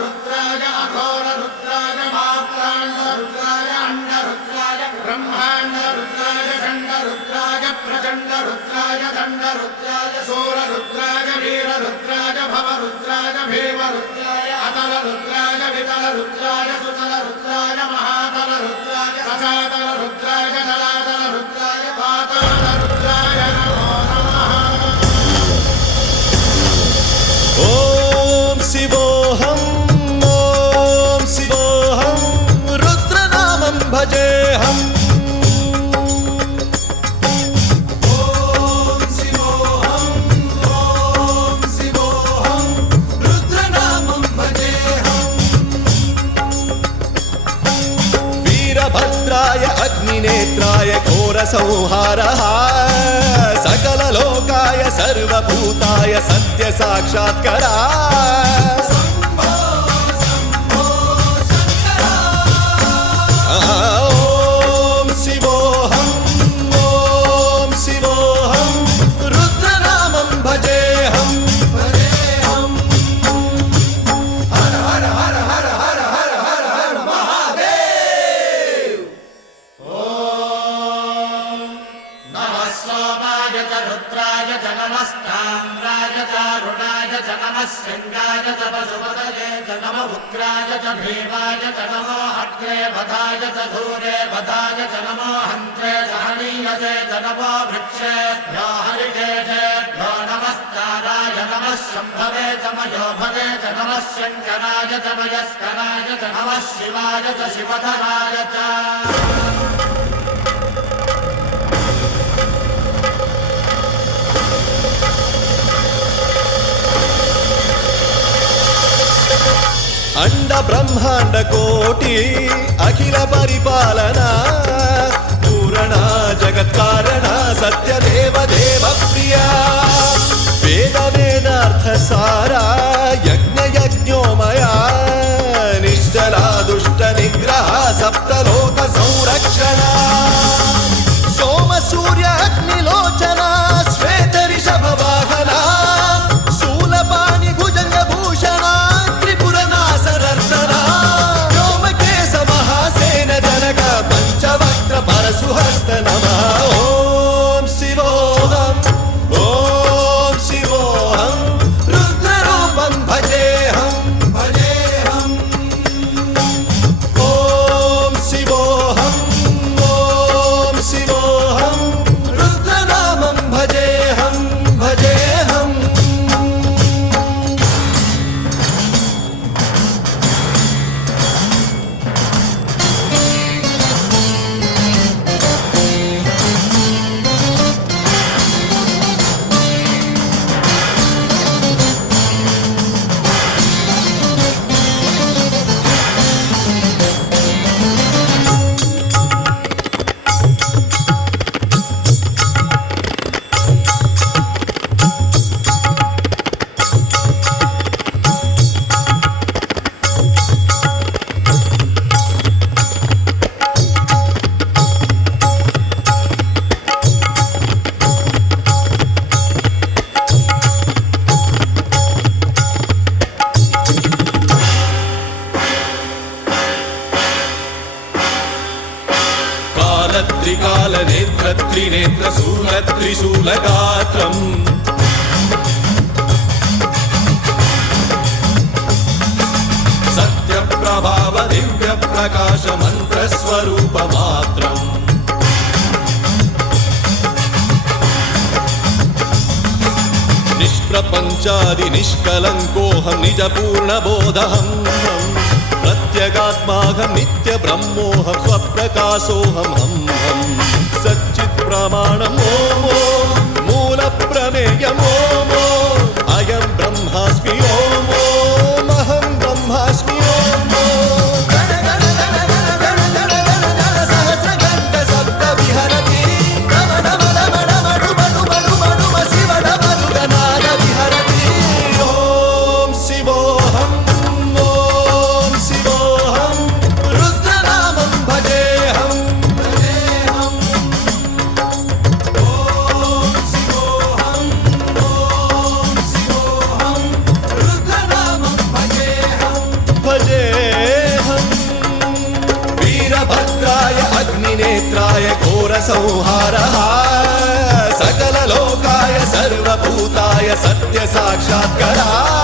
रुद्राय अघोर रुद्राय मात्राण्ड रुद्राय अंड रुद्राय ब्रह्मांड रुद्राय खंड रुद्राय प्रचंड रुद्राय दंड रुद्राय सूर रुद्राय वीर रुद्राय भव रुद्राय भीम रुद्राय अतल रुद्राय वितल रुद्राय सुतल रुद्राय महातल रुद्राय सजातल रुद्राय जलातल रुद्राय पाताल रुद्राय नमो नमः। ओम शिवोऽहं रुद्रनामं भजेऽहम्। वीरभद्राय अग्निनेत्राय घोरसंहारः सकललोकाय सर्वभूताय सत्यसाक्षात्करा। ॐ शिवोऽहं रुद्रनामं भजेऽहम्। हर हर हर हर हर हर हर हर महादेव। ओम नमः सोमाय च रुद्राय च नमस्ताम्राय च अरुणाय च नमः शृङ्गाय च पशुपतये च नमः उग्राय च भीमाय च नमो अग्रे वधाय च धूरे वधाय च नमो हन्त्रे च हनीयसे च नमो वृक्षेभ्यो हरिकेशेभ्यो नमस्काराय नमः शम्भवे च मयोभवे च नमः शङ्कराय च मयस्कराय च नमः शिवाय च शिवधराय च। अंड ब्रह्मांड कोटि अखिल परिपालना पूरणा जगत्कारणा सत्यदेव देव प्रिया वेद वेदार्थ सारा यज्ञ यज्ञोमया निश्चला दुष्ट निग्रह सप्तलोक संरक्षणा सोम सूर्य अग्निलोचना श्वेत ऋषभ वाहना शूलपाणि भुजंग भूषणा व्योमकेश महासेन जनक पंचवक्त्र परशुहस्त नमः। ओम शिवोऽहं रुद्ररूपं भजेऽहम्। ओम शिवोऽहं रुद्रनामं भजेऽहम्। त्रिकाल नेत्र त्रिनेत्र शूल त्रिशूलगात्रम् सत्यप्रभाव दिव्य प्रकाश मंत्र स्वरूप मात्रम् निष्प्रपंचादि निष्कलंकोऽहं निज पूर्ण बोधहम् प्रत्यगात्माहं नित्य ब्रह्मोऽहं स्वप्रकाशोऽहं हम सच्चित् प्रमाणम् ओम मूल प्रमेयम् ओम अयं ब्रह्मास्मि ओम अहं ब्रह्मास्मि ओम सहस्रघण्ट शब्द विहरति नम नम नम नम डुम डुम डुम डुम शिव डमरु गनाद विहरति। ओम शिवोऽहं रुद्रनामं भजेऽहम्। ओम शिवोऽहं संहारः सकललोकाय सर्वभूताय सत्य साक्षात्कारः